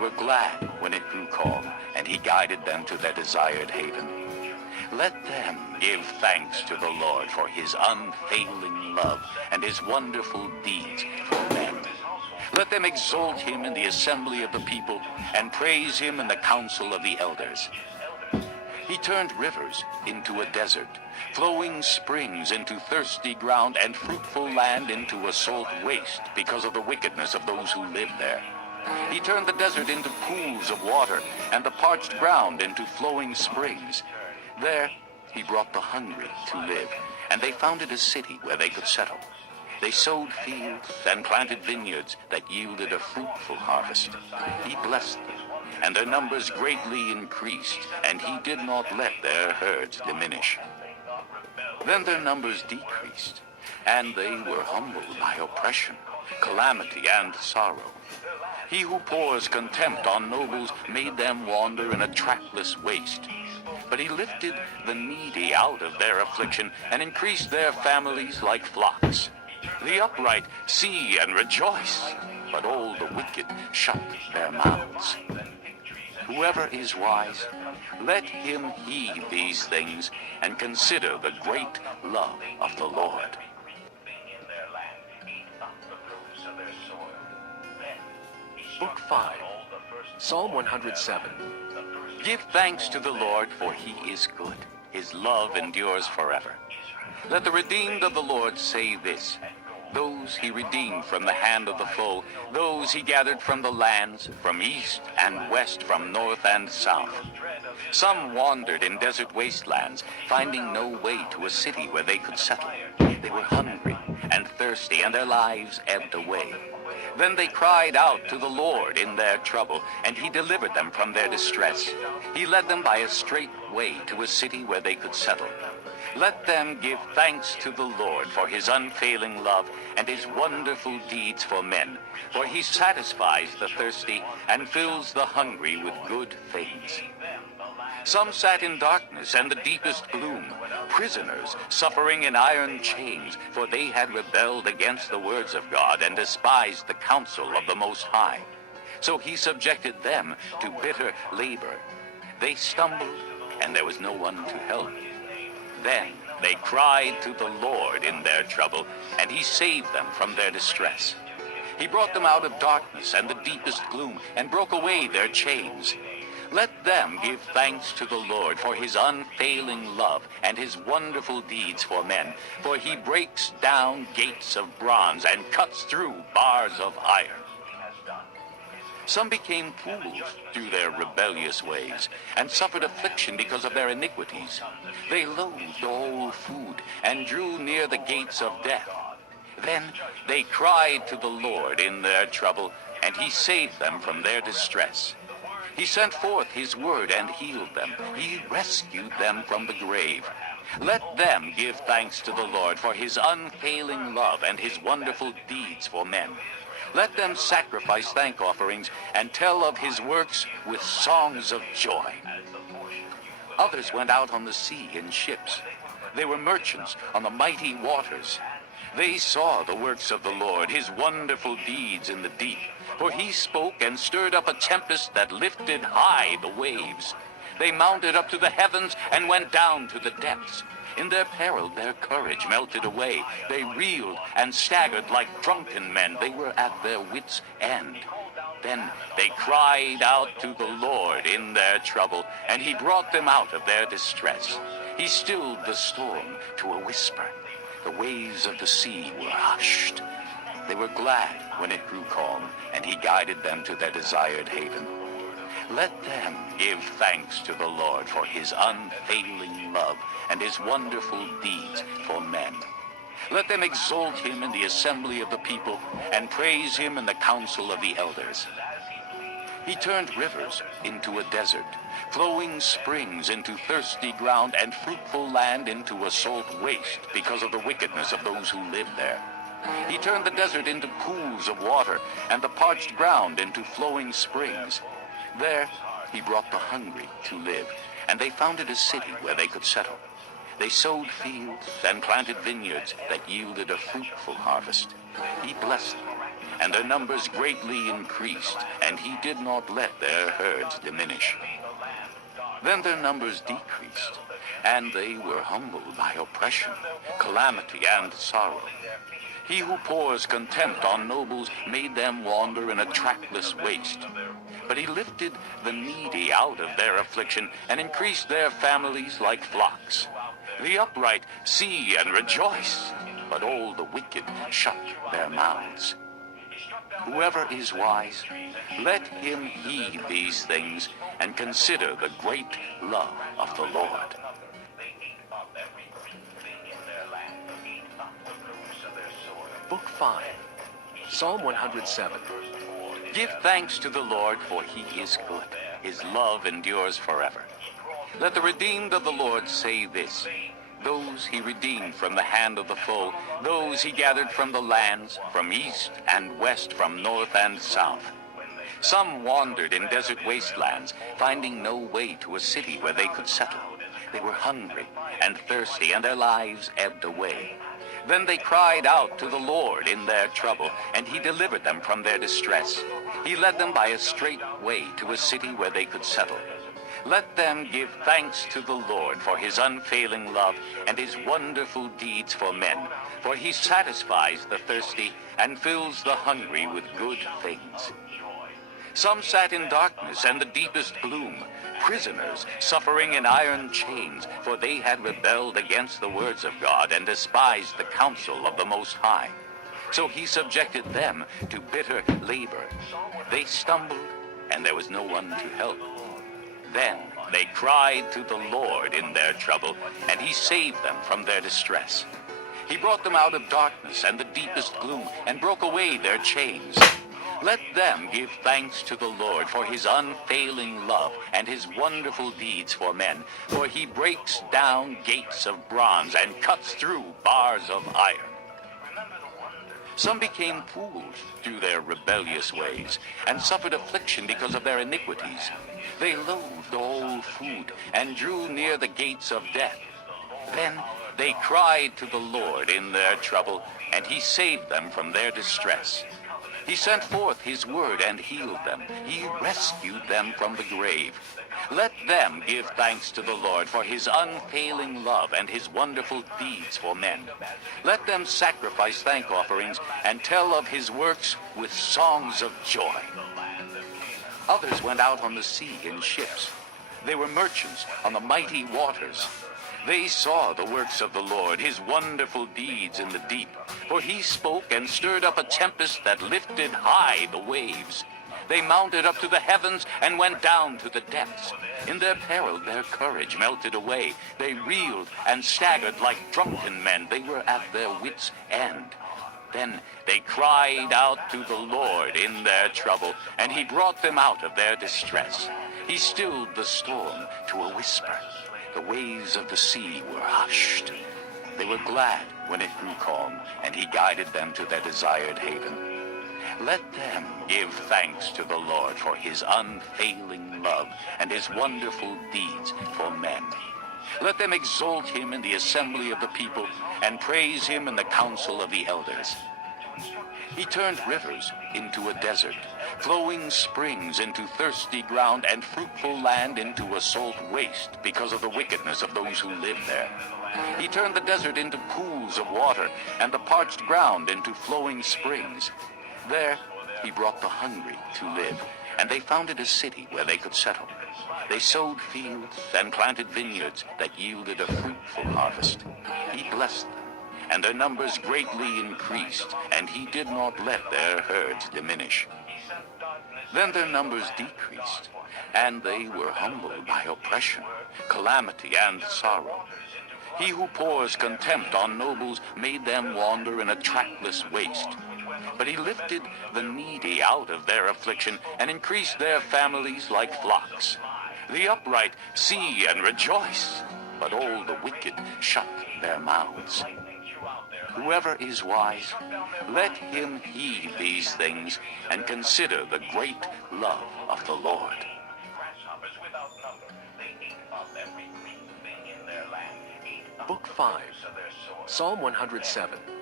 were glad when it grew calm, and he guided them to their desired haven. Let them give thanks to the Lord for his unfailing love and his wonderful deeds for men. Let them exalt him in the assembly of the people and praise him in the council of the elders. He turned rivers into a desert, flowing springs into thirsty ground, and fruitful land into a salt waste because of the wickedness of those who live there. He turned the desert into pools of water, and the parched ground into flowing springs. There he brought the hungry to live, and they founded a city where they could settle. They sowed fields and planted vineyards that yielded a fruitful harvest. He blessed them, and their numbers greatly increased, and he did not let their herds diminish. Then their numbers decreased, and they were humbled by oppression, calamity, and sorrow. He who pours contempt on nobles made them wander in a trackless waste. But he lifted the needy out of their affliction and increased their families like flocks. The upright see and rejoice, but all the wicked shut their mouths. Whoever is wise, let him heed these things and consider the great love of the Lord. Book 5, Psalm 107. Give thanks to the Lord, for he is good. His love endures forever. Let the redeemed of the Lord say this: those he redeemed from the hand of the foe, those he gathered from the lands, from east and west, from north and south. Some wandered in desert wastelands, finding no way to a city where they could settle. They were hungry and thirsty, and their lives ebbed away. Then they cried out to the Lord in their trouble, and he delivered them from their distress. He led them by a straight way to a city where they could settle. Let them give thanks to the Lord for his unfailing love and his wonderful deeds for men. For he satisfies the thirsty and fills the hungry with good things. Some sat in darkness and the deepest gloom, prisoners suffering in iron chains, for they had rebelled against the words of God and despised the counsel of the Most High. So he subjected them to bitter labor. They stumbled, and there was no one to help. Then they cried to the Lord in their trouble, and he saved them from their distress. He brought them out of darkness and the deepest gloom, and broke away their chains. Let them give thanks to the Lord for his unfailing love and his wonderful deeds for men. For he breaks down gates of bronze and cuts through bars of iron. Some became fools through their rebellious ways, and suffered affliction because of their iniquities. They loathed all food, and drew near the gates of death. Then they cried to the Lord in their trouble, and he saved them from their distress. He sent forth his word and healed them. He rescued them from the grave. Let them give thanks to the Lord for his unfailing love and his wonderful deeds for men. Let them sacrifice thank offerings and tell of his works with songs of joy. Others went out on the sea in ships. They were merchants on the mighty waters. They saw the works of the Lord, his wonderful deeds in the deep. For he spoke and stirred up a tempest that lifted high the waves. They mounted up to the heavens and went down to the depths. In their peril, their courage melted away. They reeled and staggered like drunken men. They were at their wits' end. Then they cried out to the Lord in their trouble, and he brought them out of their distress. He stilled the storm to a whisper. The waves of the sea were hushed. They were glad when it grew calm, and he guided them to their desired haven. Let them give thanks to the Lord for his unfailing love and his wonderful deeds for men. Let them exalt him in the assembly of the people and praise him in the council of the elders. He turned rivers into a desert, flowing springs into thirsty ground, and fruitful land into a salt waste because of the wickedness of those who live there. He turned the desert into pools of water, and the parched ground into flowing springs. There he brought the hungry to live, and they founded a city where they could settle. They sowed fields and planted vineyards that yielded a fruitful harvest. He blessed them, and their numbers greatly increased, and he did not let their herds diminish. Then their numbers decreased, and they were humbled by oppression, calamity, and sorrow. He who pours contempt on nobles made them wander in a trackless waste. But he lifted the needy out of their affliction and increased their families like flocks. The upright see and rejoice, but all the wicked shut their mouths. Whoever is wise, let him heed these things and consider the great love of the Lord. Book 5, Psalm 107. Give thanks to the Lord, for he is good. His love endures forever. Let the redeemed of the Lord say this: those he redeemed from the hand of the foe, those he gathered from the lands, from east and west, from north and south. Some wandered in desert wastelands, finding no way to a city where they could settle. They were hungry and thirsty, and their lives ebbed away. Then they cried out to the Lord in their trouble, and he delivered them from their distress. He led them by a straight way to a city where they could settle. Let them give thanks to the Lord for his unfailing love and his wonderful deeds for men, for he satisfies the thirsty and fills the hungry with good things. Some sat in darkness and the deepest gloom, prisoners suffering in iron chains, for they had rebelled against the words of God and despised the counsel of the Most High. So he subjected them to bitter labor. They stumbled, and there was no one to help. Then they cried to the Lord in their trouble, and he saved them from their distress. He brought them out of darkness and the deepest gloom, and broke away their chains. Let them give thanks to the Lord for his unfailing love and his wonderful deeds for men, for he breaks down gates of bronze and cuts through bars of iron. Some became fools through their rebellious ways, and suffered affliction because of their iniquities. They loathed all food, and drew near the gates of death. Then they cried to the Lord in their trouble, and he saved them from their distress. He sent forth his word and healed them. He rescued them from the grave. Let them give thanks to the Lord for his unfailing love and his wonderful deeds for men. Let them sacrifice thank offerings and tell of his works with songs of joy. Others went out on the sea in ships. They were merchants on the mighty waters. They saw the works of the Lord, his wonderful deeds in the deep. For he spoke and stirred up a tempest that lifted high the waves. They mounted up to the heavens and went down to the depths. In their peril, their courage melted away. They reeled and staggered like drunken men. They were at their wits' end. Then they cried out to the Lord in their trouble, and he brought them out of their distress. He stilled the storm to a whisper. The waves of the sea were hushed. They were glad when it grew calm, and he guided them to their desired haven. Let them give thanks to the Lord for his unfailing love and his wonderful deeds for men. Let them exalt him in the assembly of the people and praise him in the council of the elders. He turned rivers into a desert, flowing springs into thirsty ground, and fruitful land into a salt waste because of the wickedness of those who live there. He turned the desert into pools of water, and the parched ground into flowing springs. There he brought the hungry to live, and they founded a city where they could settle. They sowed fields and planted vineyards that yielded a fruitful harvest. He blessed them, and their numbers greatly increased, and he did not let their herds diminish. Then their numbers decreased, and they were humbled by oppression, calamity, and sorrow. He who pours contempt on nobles made them wander in a trackless waste. But he lifted the needy out of their affliction and increased their families like flocks. The upright see and rejoice, but all the wicked shut their mouths. Whoever is wise, let him heed these things and consider the great love of the Lord. Book 5, Psalm 107.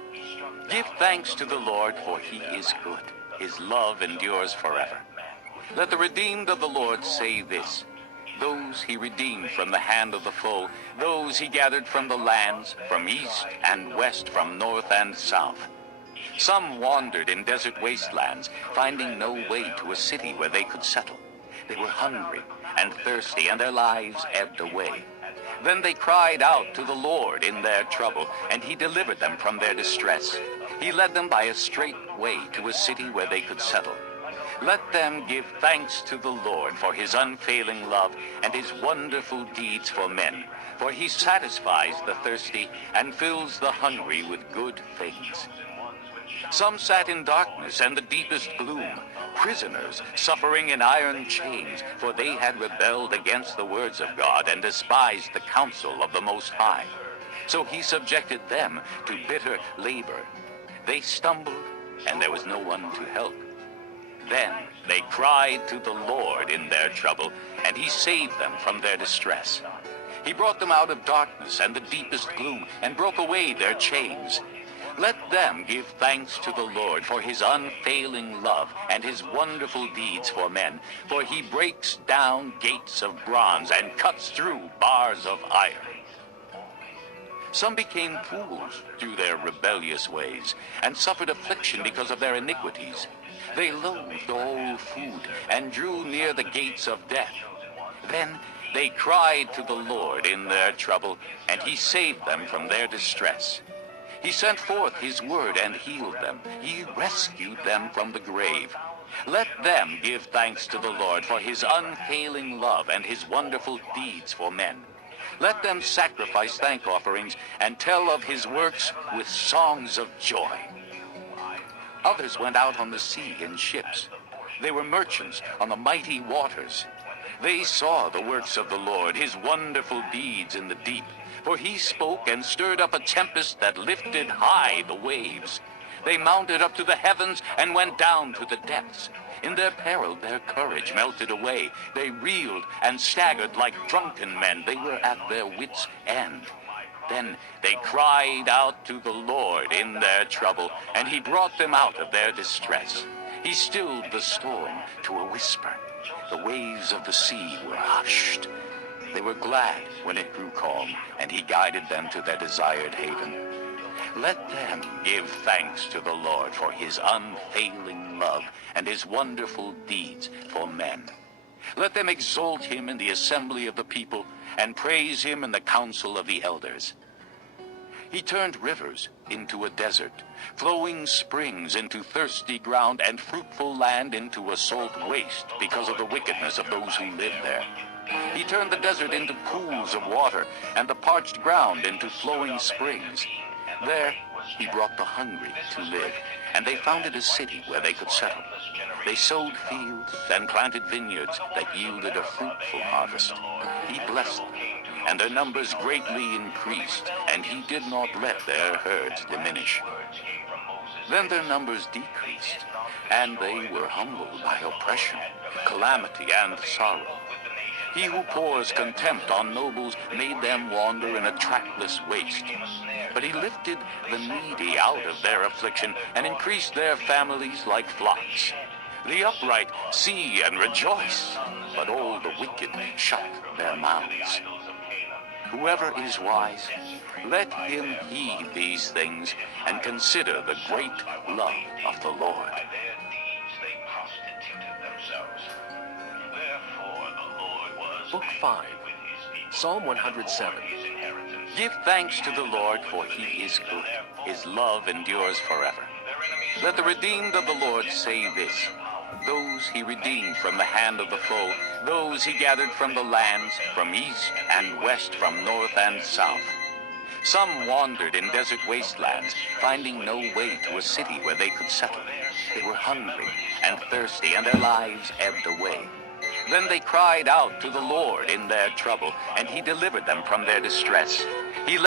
Give thanks to the Lord, for he is good. His love endures forever. Let the redeemed of the Lord say this: those he redeemed from the hand of the foe, those he gathered from the lands, from east and west, from north and south. Some wandered in desert wastelands, finding no way to a city where they could settle. They were hungry and thirsty, and their lives ebbed away. Then they cried out to the Lord in their trouble, and he delivered them from their distress. He led them by a straight way to a city where they could settle. Let them give thanks to the Lord for his unfailing love and his wonderful deeds for men. For he satisfies the thirsty and fills the hungry with good things. Some sat in darkness and the deepest gloom, prisoners suffering in iron chains, for they had rebelled against the words of God and despised the counsel of the Most High. So he subjected them to bitter labor. They stumbled, and there was no one to help. Then they cried to the Lord in their trouble, and he saved them from their distress. He brought them out of darkness and the deepest gloom, and broke away their chains. Let them give thanks to the Lord for his unfailing love and his wonderful deeds for men, for he breaks down gates of bronze and cuts through bars of iron. Some became fools through their rebellious ways, and suffered affliction because of their iniquities. They loathed all food, and drew near the gates of death. Then they cried to the Lord in their trouble, and he saved them from their distress. He sent forth his word and healed them. He rescued them from the grave. Let them give thanks to the Lord for his unfailing love and his wonderful deeds for men. Let them sacrifice thank offerings and tell of his works with songs of joy. Others went out on the sea in ships. They were merchants on the mighty waters. They saw the works of the Lord, his wonderful deeds in the deep. For he spoke and stirred up a tempest that lifted high the waves. They mounted up to the heavens and went down to the depths. In their peril, their courage melted away. They reeled and staggered like drunken men. They were at their wits' end. Then they cried out to the Lord in their trouble, and he brought them out of their distress. He stilled the storm to a whisper. The waves of the sea were hushed. They were glad when it grew calm, and he guided them to their desired haven. Let them give thanks to the Lord for his unfailing love and his wonderful deeds for men. Let them exalt him in the assembly of the people and praise him in the council of the elders. He turned rivers into a desert, flowing springs into thirsty ground, and fruitful land into a salt waste because of the wickedness of those who live there. He turned the desert into pools of water, and the parched ground into flowing springs. There he brought the hungry to live, and they founded a city where they could settle. They sowed fields and planted vineyards that yielded a fruitful harvest. He blessed them, and their numbers greatly increased, and he did not let their herds diminish. Then their numbers decreased, and they were humbled by oppression, calamity, and sorrow. He who pours contempt on nobles made them wander in a trackless waste. But he lifted the needy out of their affliction and increased their families like flocks. The upright see and rejoice, but all the wicked shut their mouths. Whoever is wise, let him heed these things and consider the great love of the Lord. Book 5, Psalm 107. Give thanks to the Lord, for he is good. His love endures forever. Let the redeemed of the Lord say this: those he redeemed from the hand of the foe, those he gathered from the lands, from east and west, from north and south. Some wandered in desert wastelands, finding no way to a city where they could settle. They were hungry and thirsty, and their lives ebbed away. Then they cried out to the Lord in their trouble, and he delivered them from their distress. He